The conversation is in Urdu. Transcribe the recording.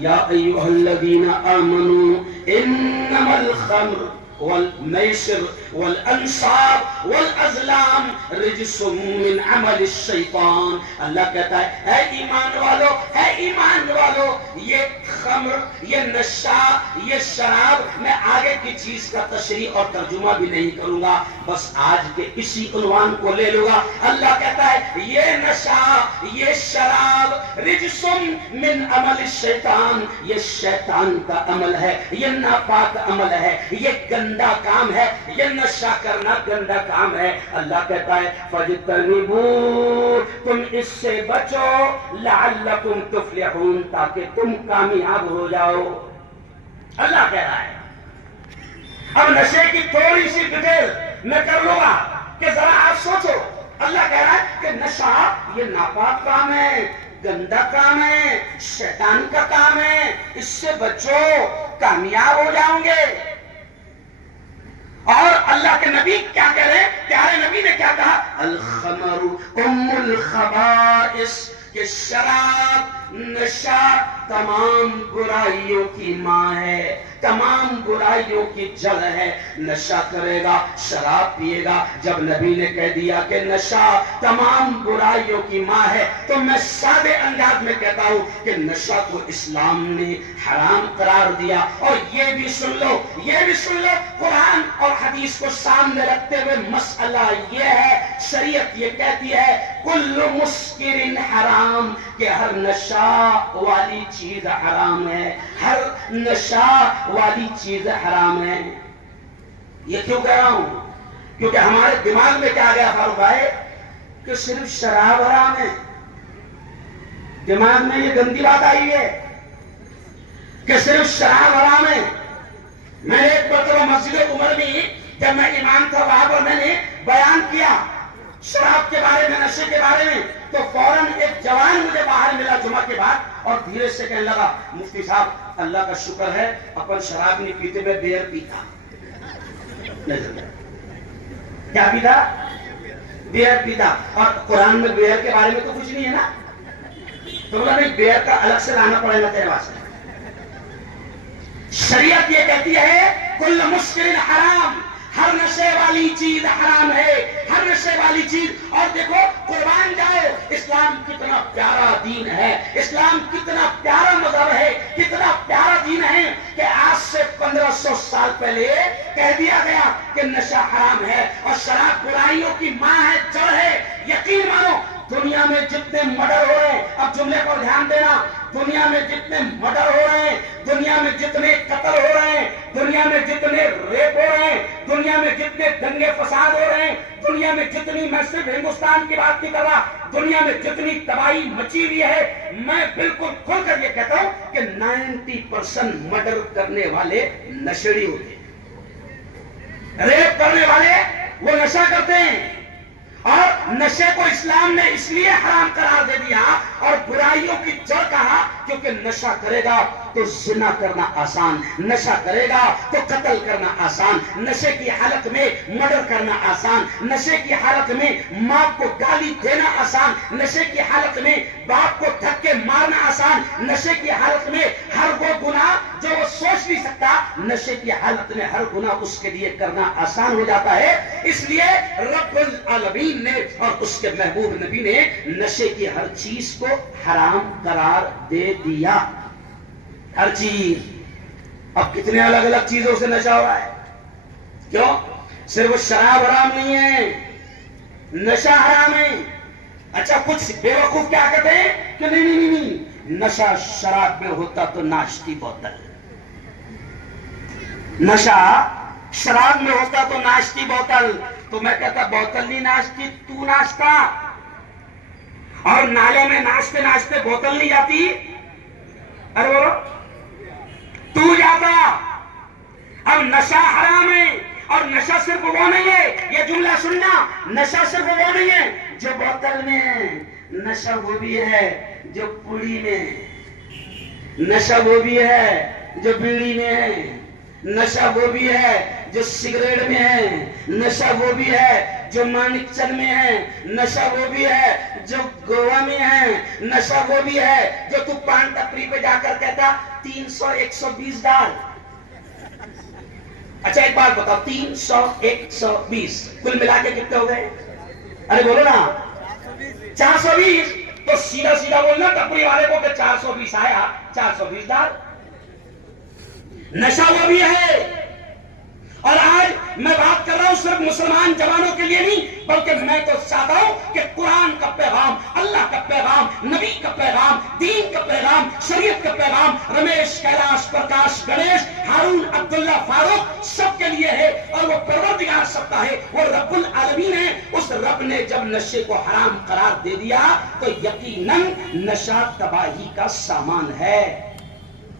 یا ایھا الذین آمنوا انما الخمر والمیسر والانصاب والازلام رجس من عمل الشیطان. اللہ کہتا ہے اے ایمان والو، اے ایمان والو، یہ خمر، یہ نشہ، یہ شراب، میں آگے کی چیز کا تشریح اور ترجمہ بھی نہیں کروں گا، بس آج کے اسی عنوان کو لے لوں گا. اللہ کہتا ہے یہ نشہ، یہ شراب رجس من عمل الشیطان، یہ شیطان کا عمل ہے، یہ ناپاک عمل ہے، یہ گندا کام ہے، یہ نشہ کرنا گندا کام ہے. اللہ کہتا ہے فَاجْتَنِبُوهُ، تم اس سے بچو، لَعَلَّكُمْ تُفْلِحُونَ، تاکہ تم کامیاب ہو جاؤ. اللہ کہہ رہا ہے. اب نشے کی تھوڑی سی ڈیٹیل میں کر لوں گا کہ ذرا آپ سوچو. اللہ کہہ رہا ہے کہ نشہ یہ ناپاک کام ہے، گندا کام ہے، شیطان کا کام ہے، اس سے بچو، کامیاب ہو جاؤں گے. اور اللہ کے نبی کیا کہہ رہے ہیں؟ پیارے نبی نے کیا کہا؟ الخمر ام الخبائث، کہ شراب، نشہ تمام برائیوں کی ماں ہے، تمام برائیوں کی جڑ ہے. نشہ کرے گا، شراب پیے گا. جب نبی نے کہہ دیا کہ نشہ تمام برائیوں کی ماں ہے، تو میں سادے انداز میں کہتا ہوں کہ نشہ کو اسلام نے حرام قرار دیا. اور یہ بھی سن لو، یہ بھی سن لو، قرآن اور حدیث کو سامنے رکھتے ہوئے مسئلہ یہ ہے، شریعت یہ کہتی ہے کل مسکر حرام، کہ ہر نشہ والی چیز حرام ہے، ہر نشہ والی چیز حرام ہے. یہ کیوں کہہ رہا ہوں؟ کیونکہ ہمارے دماغ میں کیا گیا فاروق بھائی کہ صرف شراب حرام ہے. دماغ میں یہ گندی بات آئی ہے کہ صرف شراب حرام ہے. میں نے ایک مرتبہ مسجد عمر میں جب میں امام تھا وہاں پر میں نے بیان کیا شراب کے بارے میں، نشے کے بارے میں، تو فوراً ایک جوان مجھے باہر ملا جمعہ کے بعد اور دھیرے سے کہنے لگا مفتی صاحب اللہ کا شکر ہے اپن شراب نہیں پیتے، میں بیئر پیتا. کیا پیتا؟ بیئر پیتا. اور قرآن میں بیئر کے بارے میں تو کچھ نہیں ہے نا، تو بولا نہیں بیئر کا الگ سے لانا پڑے گا تیرے واسطے. شریعت یہ کہتی ہے کل مسکر حرام، ہر نشے والی چیز حرام ہے، ہر نشے والی چیز. اور دیکھو قربان جاؤ، اسلام کتنا پیارا دین ہے، اسلام کتنا پیارا مذہب ہے، کتنا پیارا دین ہے کہ آج سے 1500 سال پہلے کہہ دیا گیا کہ نشہ حرام ہے اور شراب برائیوں کی ماں ہے، جڑ ہے. یقین مانو دنیا میں جتنے مرڈر ہو رہے ہیں، اب جملے پر دھیان دینا، دنیا میں جتنے مرڈر ہو رہے ہیں، دنیا میں جتنے قتل ہو رہے ہیں، دنیا میں جتنے ریپ ہو رہے ہیں، دنیا میں جتنے دنگے فساد ہو رہے ہیں، دنیا میں جتنی، میں صرف ہندوستان کی بات نہیں کر رہا، دنیا میں جتنی تباہی مچی ہوئی ہے، میں بالکل کھل کر یہ کہتا ہوں کہ 90% مرڈر کرنے والے نشڑی ہوتے ہیں، ریپ کرنے والے وہ نشہ کرتے ہیں. اور نشے کو اسلام نے اس لیے حرام قرار دے دیا اور برائیوں کی جڑ کہا کیونکہ نشہ کرے گا تو زنا کرنا آسان، نشہ کرے گا تو قتل کرنا آسان، نشے کی حالت میں مرڈر کرنا آسان، نشے کی حالت میں ماں کو گالی دینا آسان، نشے کی حالت میں باپ کو دھکے مارنا آسان، نشے کی حالت میں ہر وہ گناہ جو وہ سوچ نہیں سکتا، نشے کی حالت میں ہر گناہ اس کے لیے کرنا آسان ہو جاتا ہے. اس لیے رب العالمین نے اور اس کے محبوب نبی نے نشے کی ہر چیز کو حرام قرار دے دیا، ہر چیز. اب کتنے الگ الگ چیزوں سے نشہ ہو رہا ہے. کیوں؟ صرف شراب حرام نہیں ہے، نشہ حرام ہے. اچھا کچھ بے وقوف کیا کہتے ہیں کہ نہیں، نشہ شراب میں ہوتا تو ناشتی بوتل، نشہ شراب میں ہوتا تو ناشتی بوتل. تو میں کہتا بوتل نہیں ناشتی، تو ناشتا. اور نالے میں ناشتے ناشتے بوتل نہیں جاتی، ارے بولو تو جاتا. اب نشہ حرام ہے اور نشہ صرف وہ نہیں ہے، یہ جملہ سننا، نشہ صرف وہ نہیں ہے جو بوتل میں ہے، نشہ وہ بھی ہے جو پوڑی میں، نشہ وہ بھی ہے جو بیڑی میں ہے، نشہ وہ بھی ہے جو سگریٹ میں ہے، نشہ وہ بھی ہے جو مانک چند میں ہے، نشہ وہ بھی ہے جو گوا میں ہے، نشہ وہ بھی ہے جو تو پان ٹپری پہ جا کر کہتا 300 120 ڈال۔ اچھا ایک بات بتاؤ، 300 120 کل ملا کے کتنے ہو گئے؟ ارے بولو نا 420۔ تو سیدھا سیدھا بولنا ٹپری والے کو کہ 420 آیا، 420 ڈال۔ نشہ وہ بھی ہے۔ اور آج میں بات کر رہا ہوں صرف مسلمان جوانوں کے لیے نہیں، بلکہ میں تو چاہتا ہوں کہ قرآن کا پیغام، اللہ کا پیغام، نبی کا پیغام، دین کا پیغام، شریعت کا پیغام رمیش، کیلاش، پرکاش، گنیش، ہارون، عبداللہ، فاروق سب کے لیے ہے، اور وہ پروردگار سب کا ہے، وہ رب العالمین ہے۔ اس رب نے جب نشے کو حرام قرار دے دیا تو یقیناً نشہ تباہی کا سامان ہے۔